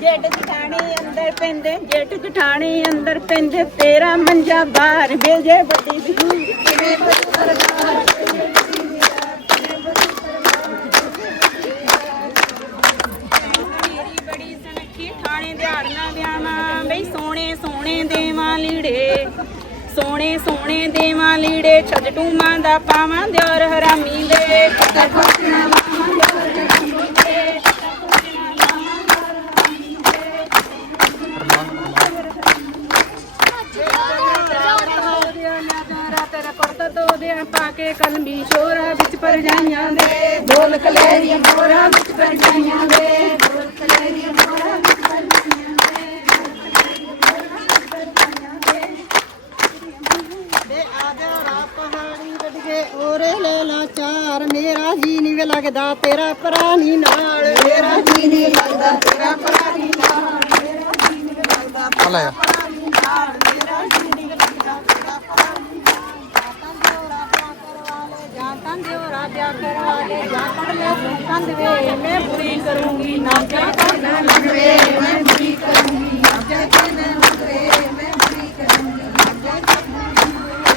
ਜੇਠ ਜਠਾਣੀ ਅੰਦਰ ਪੈਂਦੇ, ਜੇਠ ਜਠਾਣੀ ਅੰਦਰ ਪੈਂਦੇ, ਤੇਰਾ ਮੰਜਾ ਬਾਹਰ ਵੇਜੇ ਵੱਡੀ ਬਹੂ ਕਿਵੇਂ ਮੇਰੀ ਬੜੀ ਸੁਨੱਖੀ ਥਾਣੇ ਸੋਹਣੇ ਸੋਹਣੇ ਦੇਵਾਂ ਲੀੜੇ। ਸੋਹਣੇ ਸੋਹਣੇ ਦੇਵਾਂ ਲੀੜੇ ਛੱਜ ਟੂਮਾਂ ਦਾ ਪਾਵਾਂ ਦਿਓਰ ਹਰਾਮੀ ਦੇ। ਕਿੱਥੇ ਖੋਚਣਾ ਦੋ ਦੇ ਪਾ ਕੇ ਕਲਮੀ ਸ਼ੋਰਾ ਵਿੱਚ ਪਰਜਾਈਆਂ ਦੇ ਬੋਲ ਕਲੇਰੀਆਂ ਮੋਰਾ ਵਿੱਚ ਪਰਜਾਈਆਂ ਦੇ ਬੋਲ ਕਲੇਰੀਆਂ ਮੋਰਾ ਵਿੱਚ ਪਰਜਾਈਆਂ ਦੇ ਆ ਜਾ ਰਾ ਪਹਾੜੀ ਵੱਡੀਏ ਓਰੇ ਲੈ ਲਾ ਚਾਰ। ਮੇਰਾ ਜੀ ਨਹੀਂ ਲੱਗਦਾ ਤੇਰਾ ਭਰਾ ਨਹੀਂ ਨਾਲ। ਮੇਰਾ ਜੀ ਨਹੀਂ ਲੱਗਦਾ ਤੇਰਾ ਨਹੀਂ ਨਾਲ। ਮੇਰਾ ਜੀ ਨਹੀਂ ਲੱਗਦਾ ਲੈ ਨਾਲ ਜਾਂ ਤਾਂ ਦਿਓਰਾ ਪਿਆ ਕਰਵਾ ਲੈ ਜਾਂ ਤਾਂ ਦਿਓਰਾ ਪਿਆ ਕਰਵਾ ਲੈ